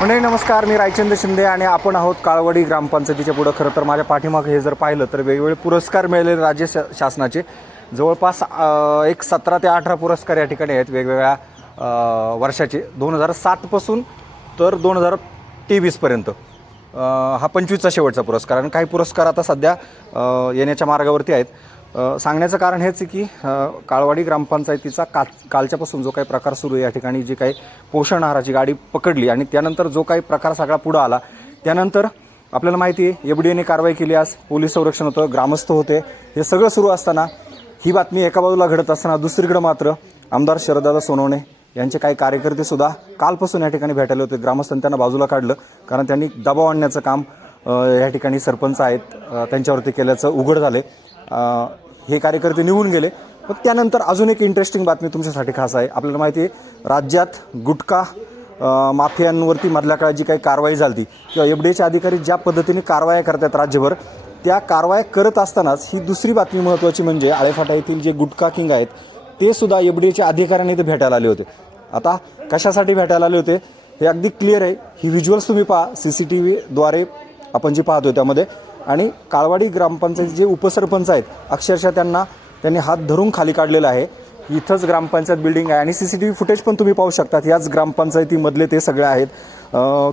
मंडळी नमस्कार, मी रायचंद्र शिंदे आणि आपण आहोत काळवडी ग्रामपंचायतीच्या पुढं. खरं तर माझ्या पाठीमागे हे जर पाहिलं तर वेगवेगळे पुरस्कार मिळालेले राज्य शासनाचे जवळपास एक 17 ते 18 पुरस्कार या ठिकाणी आहेत वेगवेगळ्या वर्षाचे, 2007 पासून तर 2023 पर्यंत. हा 25चा शेवटचा पुरस्कार आणि काही पुरस्कार आता सध्या येण्याच्या मार्गावरती आहेत. सांगण्याचं कारण हेच की काळवाडी ग्रामपंचायतीचा कालच्यापासून जो काही प्रकार सुरू आहे या ठिकाणी, जी काही पोषण आहाराची गाडी पकडली आणि त्यानंतर जो काही प्रकार सगळा पुढं आला, त्यानंतर आपल्याला माहिती आहे FDAने कारवाई केली. आज पोलीस संरक्षण होतं, ग्रामस्थ होते. हे सगळं सुरू असताना ही बातमी एका बाजूला घडत असताना दुसरीकडे मात्र आमदार शरददादा सोनवणे यांचे काही कार्यकर्ते सुद्धा कालपासून या ठिकाणी भेटायला होते. ग्रामस्थांनी त्यांना बाजूला काढलं कारण त्यांनी दबाव आणण्याचं काम या ठिकाणी सरपंच आहेत त्यांच्यावरती केल्याचं उघड झाले. हे कार्यकर्ते निघून गेले. पण त्यानंतर अजून एक इंटरेस्टिंग बातमी तुमच्यासाठी खास आहे. आपल्याला माहिती आहे राज्यात गुटखा माफियांवरती मधल्या काळात जी काही कारवाई झाली किंवा FDAचे अधिकारी ज्या पद्धतीने कारवाया करतात राज्यभर, त्या कारवाया करत असतानाच ही दुसरी बातमी महत्त्वाची म्हणजे आळेफाटा येथील जे गुटखा किंग आहेत ते सुद्धा FDAच्या अधिकाऱ्यांनी इथे भेटायला आले होते. आता कशासाठी भेटायला आले होते हे अगदी क्लिअर आहे. ही व्हिज्युअल्स तुम्ही पहा, CCTVद्वारे आपण जी पाहतोय त्यामध्ये. आणि काळवाडी ग्रामपंचायत जे उपसरपंच आहेत अक्षरशः त्यांनी हात धरून खाली काढलेला आहे. इथंच ग्रामपंचायत बिल्डिंग आहे आणि CCTV फुटेज पण तुम्ही पाहू शकतात. याच ग्रामपंचायतीमधले ते सगळे आहेत.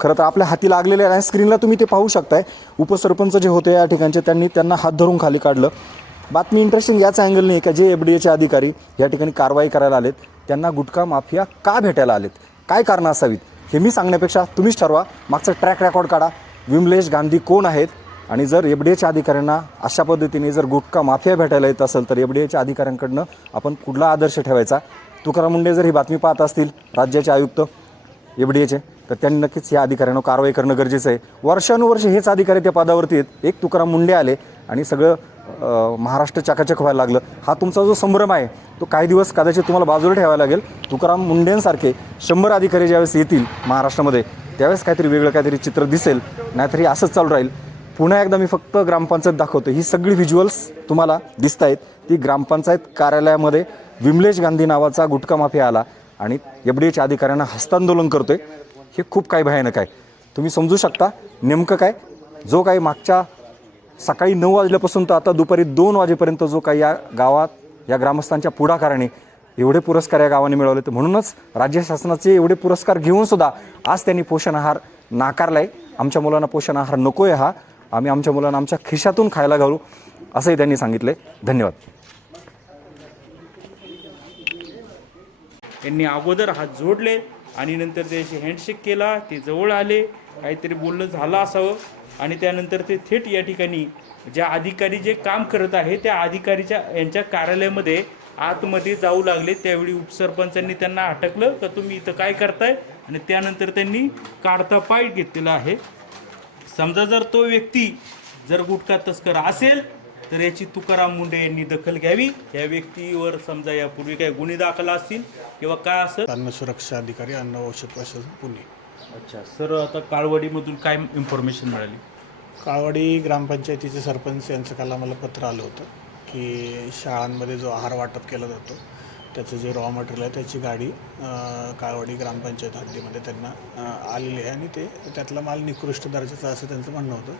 खरं तर आपल्या हाती लागलेले आहे. स्क्रीनला तुम्ही ते पाहू शकताय. उपसरपंच जे होते या ठिकाणचे त्यांना हात धरून खाली काढलं. बातमी इंटरेस्टिंग याच अँगलने आहे का जे FDAचे अधिकारी या ठिकाणी कारवाई करायला आलेत त्यांना गुटखा माफिया का भेटायला आलेत, काय कारणं असावीत हे मी सांगण्यापेक्षा तुम्हीच ठरवा. मागचा ट्रॅक रेकॉर्ड काढा. विमलेश गांधी कोण आहेत आणि जर FDAच्या अधिकाऱ्यांना अशा पद्धतीने जर गुटखा माफिया भेटायला येत असेल तर FDAच्या अधिकाऱ्यांकडनं आपण कुठला आदर्श ठेवायचा. तुकाराम मुंडे जर ही बातमी पाहत असतील, राज्याचे आयुक्त FDAचे, तर त्यांनी नक्कीच या अधिकाऱ्यांना कारवाई करणं गरजेचं आहे. वर्षानुवर्ष हेच अधिकारी त्या पदावरती आहेत. एक तुकाराम मुंडे आले आणि सगळं महाराष्ट्र चकाचक व्हायला लागलं. हा तुमचा जो संभ्रम आहे तो काही दिवस कदाचित तुम्हाला बाजूला ठेवायला लागेल. तुकाराम मुंडेंसारखे 100 अधिकारी ज्यावेळेस येतील महाराष्ट्रामध्ये त्यावेळेस काहीतरी वेगळं काहीतरी चित्र दिसेल. नाहीतरी असंच चालू राहील. पुन्हा एकदा मी फक्त ग्रामपंचायत दाखवतो. ही सगळी व्हिज्युअल्स तुम्हाला दिसत आहेत. ती ग्रामपंचायत कार्यालयामध्ये विमलेश गांधी नावाचा गुटखा माफिया आला आणि FDAच्या अधिकाऱ्यांना हस्तांदोलन करतोय. हे खूप काही भयानक आहे. तुम्ही समजू शकता नेमकं काय. जो काही मागच्या सकाळी 9 वाजल्यापासून तर आता दुपारी 2 वाजेपर्यंत जो काही या गावात या ग्रामस्थांच्या पुढाकाराने एवढे पुरस्कार या गावाने मिळवले, तर म्हणूनच राज्य शासनाचे एवढे पुरस्कार घेऊन सुद्धा आज त्यांनी पोषण आहार नाकारलाय. आमच्या मुलांना पोषण आहार नको आहे, हा आम्ही आमच्या मुलांना आमच्या खिशातून खायला घालू असंही त्यांनी सांगितले. धन्यवाद. यांनी अगोदर हात जोडले आणि नंतर त्याशी हँडशेक केला. ते जवळ आले, काहीतरी बोलणं झालं असावं आणि त्यानंतर ते थेट या ठिकाणी ज्या अधिकारी जे काम करत आहे त्या अधिकारीच्या यांच्या कार्यालयामध्ये आतमध्ये जाऊ लागले. त्यावेळी उपसरपंचांनी त्यांना अटकलं का तुम्ही इथं काय करताय, आणि त्यानंतर त्यांनी काढता पाय घेतलेला आहे. समजा जर तो व्यक्ती जर गुटखा तस्कर असेल तर याची तुकाराम मुंडे यांनी दखल घ्यावी. या व्यक्तीवर समजा यापूर्वी काही गुन्हे दाखल असतील किंवा काय असेल. अन्न सुरक्षा अधिकारी, अन्न औषध प्रशासन, पुणे. अच्छा सर, आता काळवडीमधून काय इन्फॉर्मेशन मिळाली? काळवाडी ग्रामपंचायतीचे सरपंच यांचं काल आम्हाला पत्र आलं होतं की शाळांमध्ये जो आहार वाटप केला जातो त्याचं जे रॉ मटेरियल आहे त्याची गाडी काळवाडी ग्रामपंचायत हद्दीमध्ये त्यांना आलेली आहे आणि ते त्यातला माल निकृष्ट दर्जाचा असं त्यांचं म्हणणं होतं.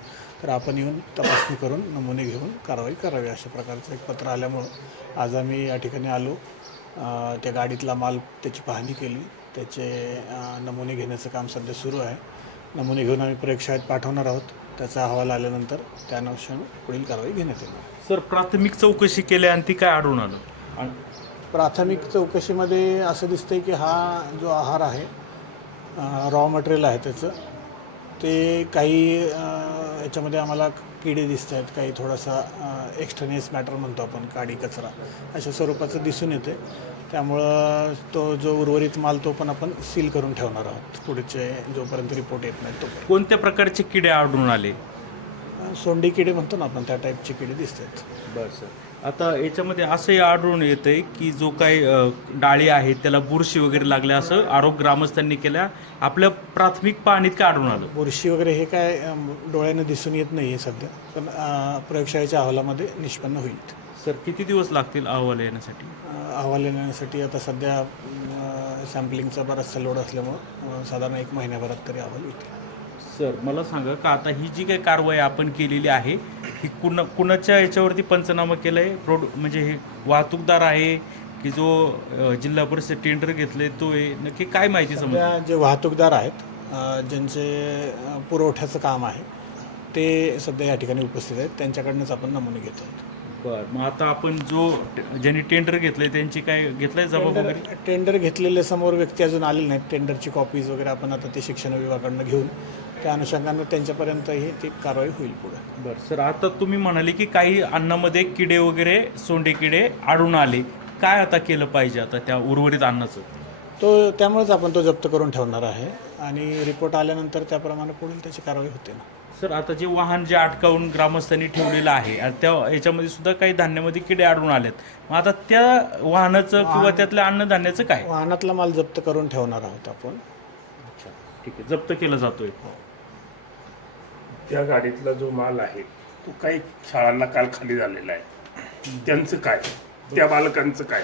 तर आपण येऊन तपासणी करून नमुने घेऊन कारवाई करावी अशा प्रकारचं एक पत्र आल्यामुळं आज आम्ही या ठिकाणी आलो. त्या गाडीतला माल त्याची पाहणी केली. त्याचे नमुने घेण्याचं काम सध्या सुरू आहे. नमुने घेऊन आम्ही प्रयोगशाळेत पाठवणार आहोत. त्याचा अहवाल आल्यानंतर त्या अनुषंगाने पुढील कारवाई घेण्यात येणार. सर, प्राथमिक चौकशी केली आणि ती काय आढळून आलं? प्राथमिक चौकशीमध्ये असं दिसतंय की हा जो आहार आहे रॉ मटेरियल आहे त्याचं ते काही याच्यामध्ये आम्हाला किडे दिसत आहेत, काही थोडासा एक्स्ट्रेनियस मॅटर म्हणतो आपण, काडी कचरा अशा स्वरूपाचं दिसून येते. त्यामुळं तो जो उर्वरित माल तो पण आपण सील करून ठेवणार आहोत पुढचे जोपर्यंत रिपोर्ट येत नाही तो. कोणत्या प्रकारचे किडे आढळून आले? सोंडी किडे म्हणतो ना आपण, त्या टाईपची किडे दिसतात. बरं सर, आता याच्यामध्ये असंही आढळून येतं आहे की जो काही डाळी आहेत त्याला बुरशी वगैरे लागल्या असं आरोप ग्रामस्थांनी केल्या. आपल्या प्राथमिक पाहणीत काय आढळून आलं? बुरशी वगैरे हे काय डोळ्याने दिसून येत नाही आहे सध्या, पण प्रयोगशाळेच्या अहवालामध्ये निष्पन्न होईल. सर किती दिवस लागतील अहवाल येण्यासाठी? अहवाल येण्यासाठी आता सध्या सॅम्पलिंगचा बराचसा लोड असल्यामुळं साधारण 1 महिन्याभरात तरी अहवाल येतील. सर मला सांगा का आता ही जी काही कारवाई आपण केलेली आहे ही कुणाच्या याच्यावरती पंचनामा केलं आहे? म्हणजे हे वाहतूकदार आहे की जो जिल्हा परिषद टेंडर घेतले तो आहे, नक्की काय माहिती समजा? सध्या जे वाहतूकदार आहेत, ज्यांचे पुरवठ्याचं काम आहे, ते सध्या या ठिकाणी उपस्थित आहेत. त्यांच्याकडनंच आपण नमुने घेत आहोत. बरं, मग आता आपण ज्यांनी टेंडर घेतलंय त्यांची काय घेतलंय जबाब वगैरे? टेंडर घेतलेले समोर व्यक्ती अजून आलेले नाहीत. टेंडरची कॉपीज वगैरे आपण आता ते शिक्षण विभागाकडनं घेऊन त्या अनुषंगानं त्यांच्यापर्यंतही ती कारवाई होईल पुढे. बरं सर, आता तुम्ही म्हणाले की काही अन्नामध्ये किडे वगैरे सोंडे किडे आढळून आले, काय आता केलं पाहिजे आता त्या उर्वरित अन्नाचं? त्यामुळेच आपण तो जप्त करून ठेवणार आहे आणि रिपोर्ट आल्यानंतर त्याप्रमाणे पुढील त्याची कारवाई होते ना. सर, आता जे वाहन जे अटकावून ग्रामस्थांनी ठेवलेलं आहे आणि त्या याच्यामध्ये सुद्धा काही धान्यामध्ये किडे आढळून आलेत, मग आता त्या वाहनाचं किंवा त्यातल्या अन्नधान्याचं काय? वाहनातला माल जप्त करून ठेवणार आहोत आपण. अच्छा, ठीक आहे, जप्त केला जातोय. त्या गाडीतला जो माल आहे तो काही शाळांना काल खाली झालेला आहे, त्यांचं काय, त्या बालकांचं काय?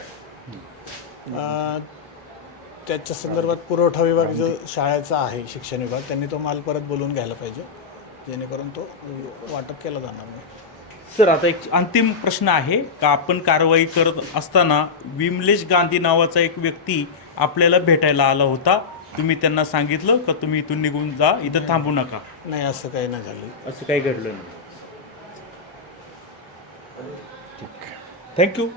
त्याच्या संदर्भात पुरवठा विभाग जो शाळेचा आहे, शिक्षण विभाग, त्यांनी तो माल परत बोलवून घ्यायला पाहिजे, जेणेकरून तो वाटप केला जाणार नाही. सर, आता एक अंतिम प्रश्न आहे का आपण कारवाई करत असताना विमलेश गांधी नावाचा एक व्यक्ती आपल्याला भेटायला आला होता, तुम्ही त्यांना सांगितलं का तुम्ही इथून निघून जा, इथं थांबू नका? नाही, असं काही नाही झालं. असं काही घडलं नाही. थँक्यू.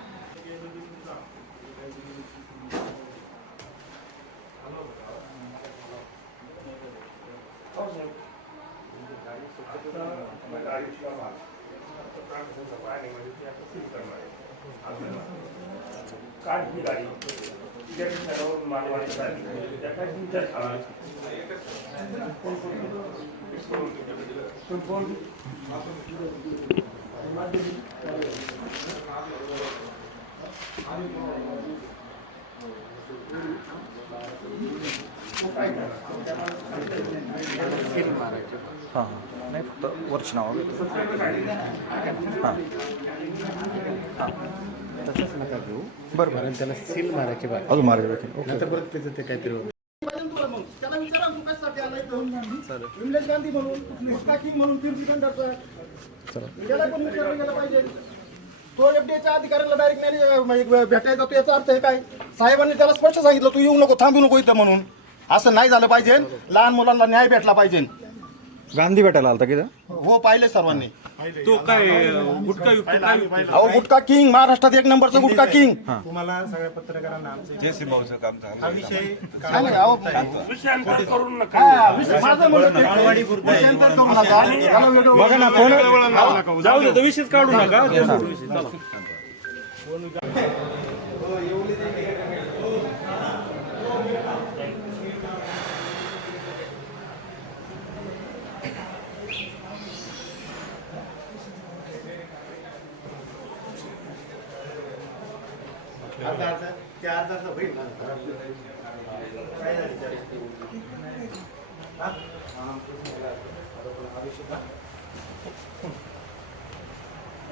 काय ही गाडी तिच्या ठिकाणावर माल वाटत आली, त्या काय तुमच्या शाळा हां हां, नाही फक्त वरची नाव हां हां, तसंच नका घेऊ, बरं बरं, कारण त्याला सील मारायची बाकी. अजून मारायचं बाकी. ओके. नंतर परत त्याचं ते काहीतरी होतं. त्याला विचारा तू कशासाठी आलाय तो? विमलेश गांधी म्हणून, गुटखा किंग म्हणून फिरती कंडक्टर आहे. याला पण विचारलं गेलं पाहिजे. तो एफडीएच्या अधिकाऱ्याला डायरेक्ट भेटायला जातो, याचा अर्थ आहे काय? साहेबांनी त्याला स्पष्ट सांगितलं तू येऊ नको, थांबू नको इथं म्हणून. असं नाही झालं पाहिजे. लहान मुलांना न्याय भेटला पाहिजे. गांधी भेटायला आलता की हो, पाहिले सर्वांनी. तो काय गुटखा युक्त काय युक्त? अहो, गुटखा किंग, महाराष्ट्रात 1 नंबरचं गुटखा किंग. तुम्हाला सगळ्या पत्रकारांना आमचे हा विषय नाही, नाही, अहो, विषयांतर करू नका. हा, माझं म्हणणं ते- विषयांतर करू नका. याला वेगळं- बघा ना, फोन जाऊ दे, तो विषयच काढू नका. चला.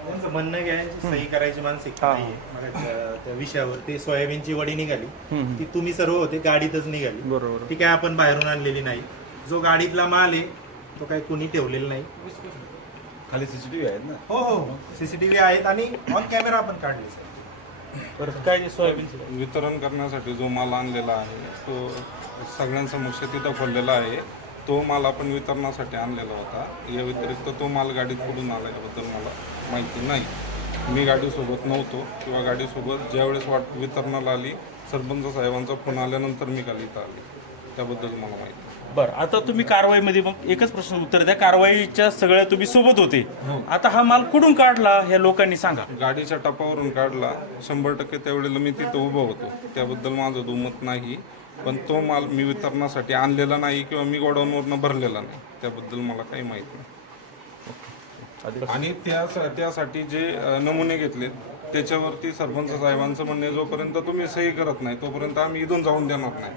त्यांचं म्हणणं काय, सही करायची मानसिकता नाहीये. मग त्या विषयावर ते सोयाबीनची वडी निघाली, ती तुम्ही सर्व होते गाडीतच निघाली. बरोबर. ती काय आपण बाहेरून आणलेली नाही. जो गाडीतला माल आहे तो काही कुणी ठेवलेला नाही. खाली सीसीटीव्ही आहेत ना. हो हो, सीसीटीव्ही आहेत आणि ऑन कॅमेरा आपण काढले सर. परत काय सोयाबीनचं वितरण करण्यासाठी जो माल आणलेला आहे तो सगळ्यांसमक्ष तिथं खोललेला आहे. तो माल आपण वितरणासाठी आणलेला होता. या व्यतिरिक्त तो माल गाडीत कुठून आला याबद्दल मला माहिती नाही. मी गाडीसोबत नव्हतो किंवा गाडीसोबत ज्यावेळेस वितरणाला आली सरपंच साहेबांचा फोन आल्यानंतर मी खाली इथं आली, त्याबद्दल मला माहिती नाही. बरं, आता तुम्ही कारवाईमध्ये मग एकच प्रश्न उत्तर द्या, कारवाईच्या सगळ्या तुम्ही सोबत होते, आता हा माल कुठून काढला ह्या लोकांनी सांगा? गाडीच्या टपावरून काढला 100%. त्यावेळेला मी तिथं उभं होतो, त्याबद्दल माझं दुमत नाही. पण तो माल मी वितरणासाठी आणलेला नाही किंवा मी गोडाऊनवरनं भरलेला नाही, त्याबद्दल मला काही माहिती नाही. आणि त्यासाठी जे नमुने घेतलेत त्याच्यावरती सरपंच साहेबांचं म्हणणे जोपर्यंत तुम्ही सही करत नाही तोपर्यंत आम्ही इथून जाऊन देणार नाही.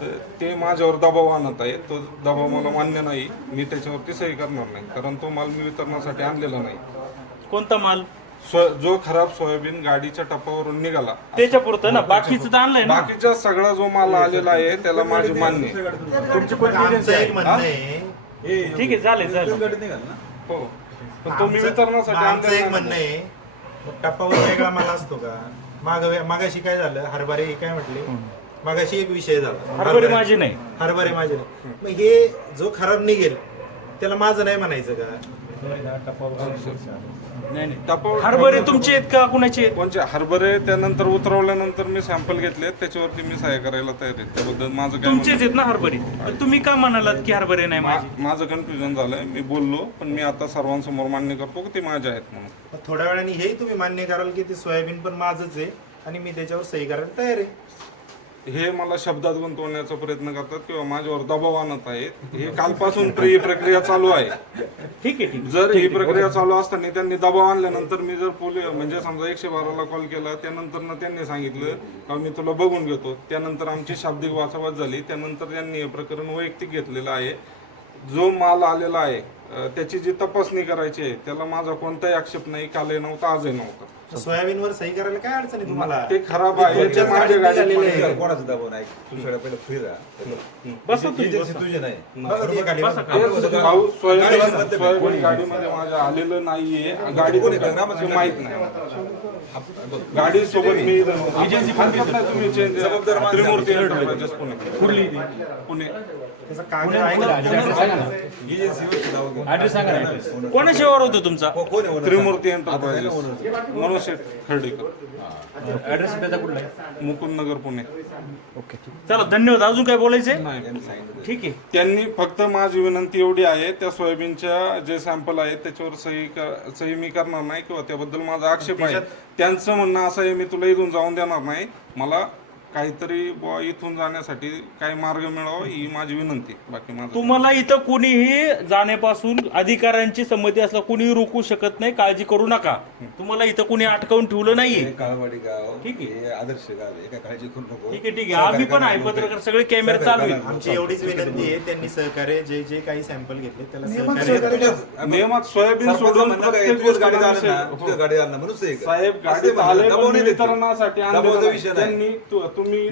तर ते माझ्यावर दबाव आणत आहे. तो दबाव मला मान्य नाही. मी त्याच्यावरती सही करणार नाही कारण तो माल मी वितरणासाठी आणलेला नाही. कोणता माल? जो खराब सोयाबीन गाडीच्या टप्पावरून निघाला त्याच्या पुरतं ना, बाकीचं तर आणलंय ना. बाकीचा सगळा जो माल आलेला आहे त्याला माझे मान्य आहे. आमचं एक म्हणणं आहे, ठीक आहे, झाले. हो पण तो मी वितरणासाठी आमचं एक आणलेला म्हणणं नाही. आहे, टप्पावर वेगळा माल असतो का? मागाशी काय झालं, हरभरे काय म्हटले, मागाशी एक विषय झाला, हरभरे माझे नाही. हरभरे माझे नाही. मग हे जो खराब निघेल त्याला माझं नाही म्हणायचं का? नाही टप्पावर- हरभरे तुमचे आहेत का कुणाचे आहेत? कोणचे हरभरे त्यानंतर उतरवल्यानंतर मी सॅम्पल घेतले त्याच्यावरती मी सहाय्य करायला तयार आहे. त्याबद्दल माझं काय तुमचेच आहेत ना हरभरे? पण तुम्ही का म्हणालात की हरभरे नाही माझे? माझं कन्फ्युजन झालंय. मी बोललो पण मी आता सर्वांसमोर मान्य करतो की ते माझे आहेत म्हणून. मग थोड्या वेळाने हेही तुम्ही मान्य कराल की ते सोयाबीन पण माझंच आहे आणि मी त्याच्यावर सही करायला तयार आहे. हे मला शब्दात गुंतवण्याचा प्रयत्न करतात किंवा माझ्यावर दबाव आणत आहेत. हे कालपासून ही प्रक्रिया चालू आहे. ठीक आहे. जर ही प्रक्रिया चालू असताना त्यांनी दबाव आणल्यानंतर मी जर पोलीस म्हणजे समजा 112ला कॉल केला त्यानंतर त्यांनी सांगितलं का मी तुला बघून घेतो. त्यानंतर आमची शाब्दिक वाचावाच झाली. त्यानंतर त्यांनी हे प्रकरण वैयक्तिक घेतलेलं आहे. जो माल आलेला आहे त्याची जी तपासणी करायची आहे त्याला माझा कोणताही आक्षेप नाही. कालही नव्हता, आजही नव्हता. सोयाबीनवर सही करायला काय अडचण आहे तुम्हाला? ते खराब आहे. ते माझ्या गाडीत कोणाचं दबाव नाही. तू सगळं पहिलं फ्री राहा. बसा तुम्ही, एजन्सी बसा. तुझी नाही. बघा ते खाली बघा. भाऊ, सोयाबीन गाडीमध्ये माझ्या आलेलं नाहीये. गाडी कोणी माहित नाही. गाडी सोबत मी एजन्सी तुम्ही चेंज त्रिमूर्ती एंटरप्राइजेस पुणे. त्याचा कागद आहे का? कोणाशिवार होतो तुमचा? त्रिमूर्ती एंटरप्राइजेस मनोज शेठ खर्डीकर, मुकुंदनगर, पुणे. ओके, चला, धन्यवाद. अजून काय बोलायचंय? ठीक आहे. त्यांनी फक्त माझी विनंती एवढी आहे, त्या सोयाबीनच्या जे सॅम्पल आहेत त्याच्यावर सही मी करणार नाही किंवा त्याबद्दल माझा आक्षेप आहे. त्यांचं म्हणणं असं आहे मी तुला इथून जाऊन देणार नाही. मला काहीतरी इथून जाण्यासाठी काही मार्ग मिळावा ही माझी विनंती. बाकी माझं तुम्हाला इथं कुणीही जाण्यापासून अधिकाऱ्यांची संमती असला कुणीही रोखू शकत नाही. काळजी करू नका. तुम्हाला इथं कुणी अटकावून ठेवलं नाहीये. काळवाडी गाव ठीक आहे. हे आदर्श गाव आहे. काय काळजी करू नको. ठीक आहे. आम्ही पण आहे पत्रकार, सगळे कॅमेरे चालू आहेत. आमची एवढीच विनंती आहे, त्यांनी सहकार्य जे जे काही सॅम्पल घेतले त्याला सहकार्य. नियमात सोयाबीन सोडून प्रत्येक तुझ्याच गाडी गोष्ट तुझ्या गाडी आणला म्हणून साहेब गाडीत आले पण वितरणासाठी आणलेलं नाही. विषय नाही. त्यांनी तुम्ही